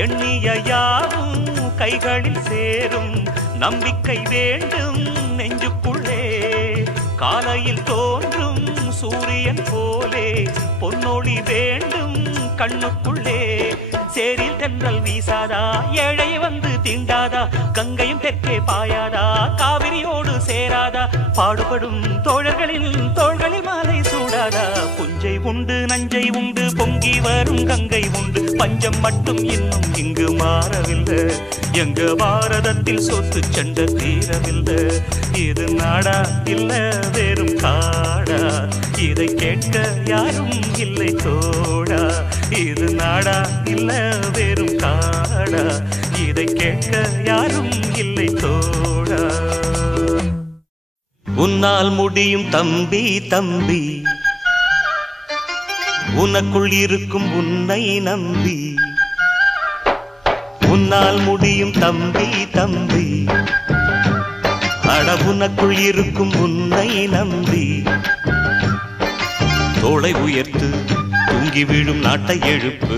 எண்ணிய யாவும் கைகளில் சேரும், நம்பிக்கை வேண்டும் நெஞ்சுக்குள்ளே. காலையில் தோன்றும் சூரியன் போலே பொன்னொளி வேண்டும் கண்ணுக்குள்ளே. சேரில் தென்றல் வீசாதா, ஏழை வந்து தீண்டாதா, கங்கையும் தெற்கே பாயாதா, காவிரியோடு சேராதா, பாடுபடும் தோழர்களின் தோள்களில் மாலை சூடாதா. புஞ்சை உண்டு நஞ்சை உண்டு, பொங்கி வரும் கங்கை உண்டு, பஞ்சம் மட்டும் இன்னும் இங்கு மாறவில்லை. எங்க பாரதத்தில் சொத்து சண்டை தீரவில்லை. இது நாடா இல்ல வெறும் காடா, இதை கேட்க யாரும் இல்லை தோடா. இது நாடா இல்ல வெறும் காடா, இதை கேட்க யாரும் இல்லை தோடா. உன்னால் முடியும் தம்பி தம்பி, உனக்குள் இருக்கும் உன்னை நம்பி. உன்னால் முடியும் தம்பி தம்பி, அட உனக்குள் இருக்கும் உன்னை நம்பி. தோளை உயர்த்து தூங்கி விழும் நாட்டை எழுப்பு,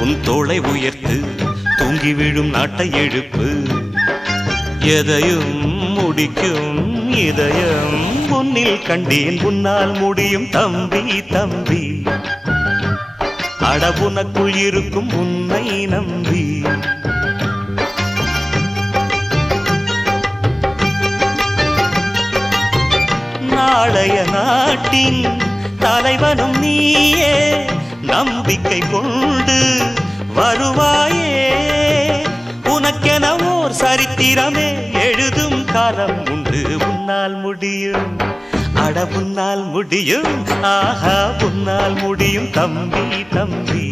உன் தோளை உயர்த்து தூங்கி விழும் நாட்டை எழுப்பு. எதையும் முடிக்கும் இதயம் உன்னில் கண்டேன், உன்னால் முடியும் தம்பி தம்பி. அட உனக்குள் இருக்கும் உன்னை நம்பி. நாளைய நாட்டின் தலைவனும் நீயே, நம்பிக்கை கொண்டு வருவாயே. உனக்கென ஓர் சரித்திரமே எழுதும் காலம் உண்டு. உன்னால் முடியும், அட உன்னால் முடியும், ஆஹா உன்னால் முடியும் தம்பி தம்பி.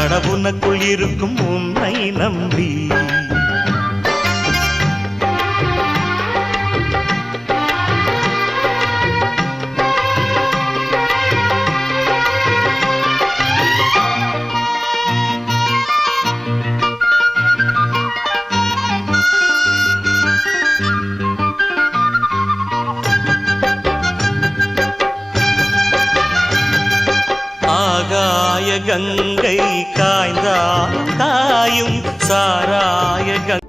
அட உனக்குள் இருக்கும் உன்னை நம்பி. கங்கை காய்ந்தால் காயும் சாராய கங்கை